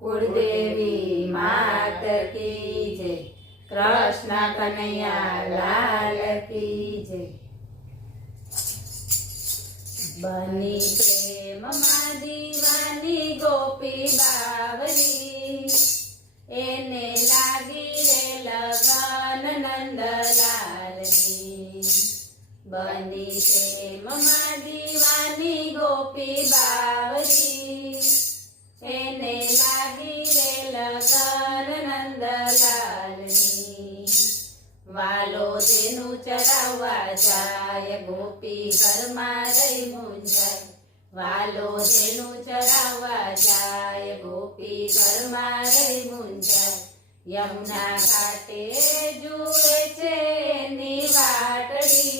कुलदेवी मात की जय। कृष्ण कन्हैया लाल की जय। बनी प्रेम मां दीवानी गोपी बावरी, एने लागी रे लगन नंदलालनी। बनी प्रेम मां दीवानी गोपी बावरी, एने लागी रे लगन नंदलालनी। वालो जेनु चरावा जाय गोपी घर में रही मुंजाय। वालो जेनु चरावा जाय गोपी घर में रही मुंजाय। यमुना घाटे जुए छे एनी वाटड़ी,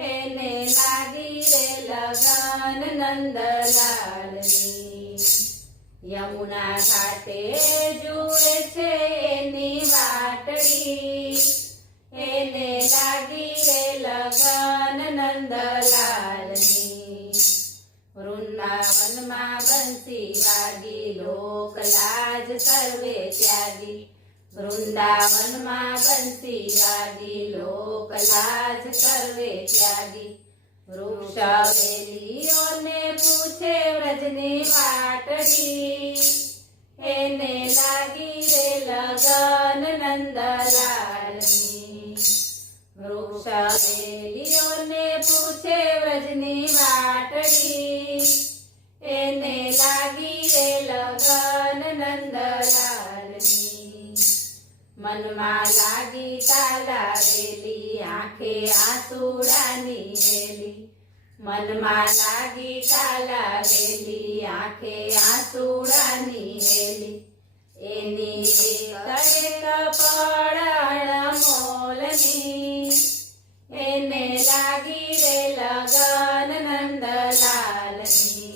एने लागी रे लगन नंदलालनी। यमुना घाटे जुए छे एनी वाटड़ी, एने लागी रे लगन नंदलालनी। वृंदावन में बंसी वागी लोक लाज सर्वे त्यागी। वृंदावन में बंसी वागी लोक लाज सर्वे त्यागी। वृक्षवेलीओ ने पूछे व्रजनी वाटड़ी, एने लागी रे लगन नंदलालनी। वृक्षवेलीओ ने पूछे व्रजनी वाटड़ी, एने लागी रे लगन नंदलालनी। मनमा लागी तालावेली आंखे आंसुडानी वेली। मनमा लागी तालावेली आंखे आंसुडानी वेली। एनी एक पड़ण मोलनी, एने लागी रे लगन नंदलालनी।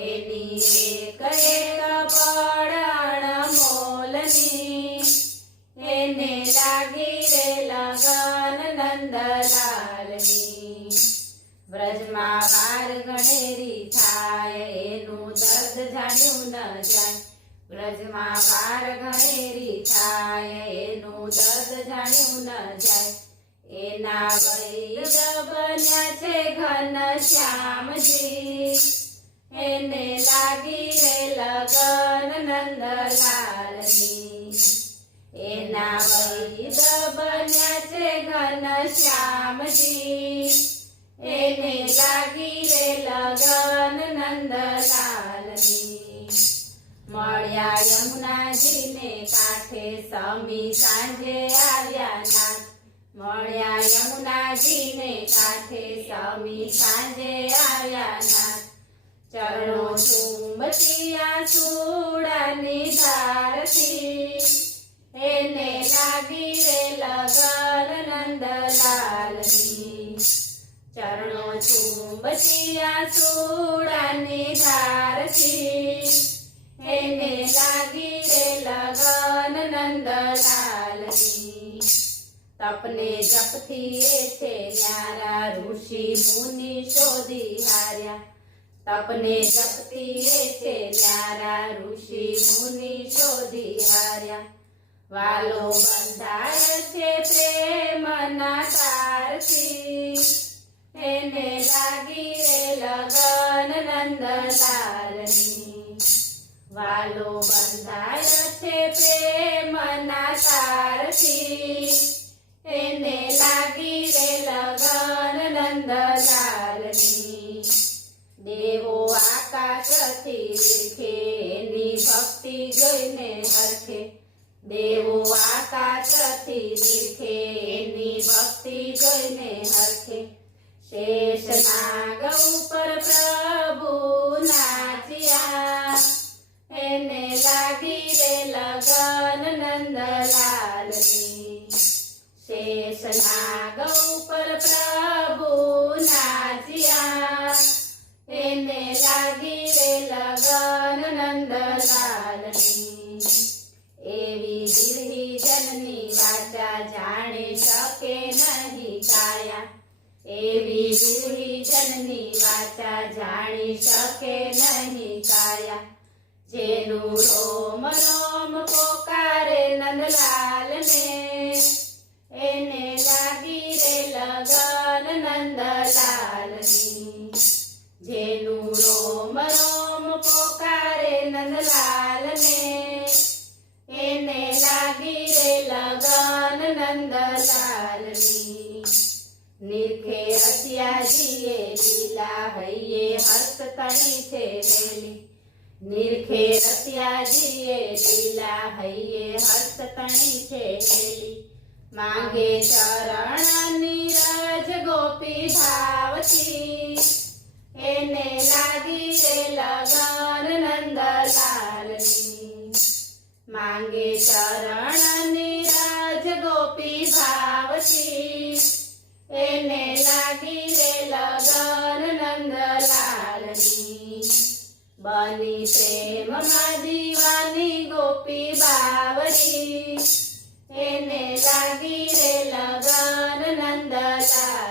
एनी एक पड़ण मोलनी, एने लागी रे लगन नंदलालनी। व्रजमा वार गणेरी थाय एनु दर्द जाण्यु न जाय। व्रजमा वार गणेरी थाय एनु दर्द जाण्यु न जाय। एना वैद बन्या छे घनश्यामजी, एने लागी रे लगन नंदलालनी। एना वैद बन्या छे घनश्यामजी, एने लागी रे लगन नंदलालनी। मळ्या यमुनाजी ने कांठे समी सांजे आव्या नाथ। मळ्या यमुनाजी ने कांठे समी सांजे आव्या नाथ। चरणो चुंबती आंसुडानी धारथी, एने लागी रे लगन नंदलालनी। चरणो चुंबती आंसुडानी धारथी, एने लागी रे लगन नंदलालनी। तपने जपथी छे न्यारा ऋषि मुनि शोधी हार्या। तपने जपती छे न्यारा ऋषि मुनि शोधी हार्या। वालो बंधाय छे प्रेमना तारथी, एने लागी रे लगन नंदलालनी। वालो बंधाय छे प्रेमना तारथी, एने लागी रे लगन नंदलालनी। देवो आकाशथी देखे एनी भक्ति जोईने हरखे। देवो आकाशथी देखे एनी भक्ति जोईने हरखे। शेष नाग ऊपर प्रभु नाचिया, एने लागी रे लगन नंदलालनी। शेष नाग ऊपर प्रभु नाचिया, एने लागी रे लगन नंदलालनी। एवी गिरही जननी वाचा जाने सके नहीं काया। एवी गिरही जननी वाचा जानी सके नहीं काया। જેનું રોમ રોમ પોકારે નંદલાલ ને એને લાગી રે લગન નંદલાલની. જેનું રોમ રોમ પોકારે નંદલાલ ને એને લાગી રે લગન નંદલાલની. નિરખે રસિયાજીએ લીલા હૈયે હસ્તણી છે રેલી. નિરખે રસિયાજીએ લીલા હૈયે હસ્તણી છે રેલી. માંગે ચરણની રજ ગોપી ભાવતી એને લાગી રે લગન નંદલાલની. માંગે ચરણની રજ ગોપી ભાવતી એને લાગી રે લગન નંદલાલની. બની પ્રેમમાં દીવાની ગોપી બાવરી એને લાગી રે લગન નંદલાલ.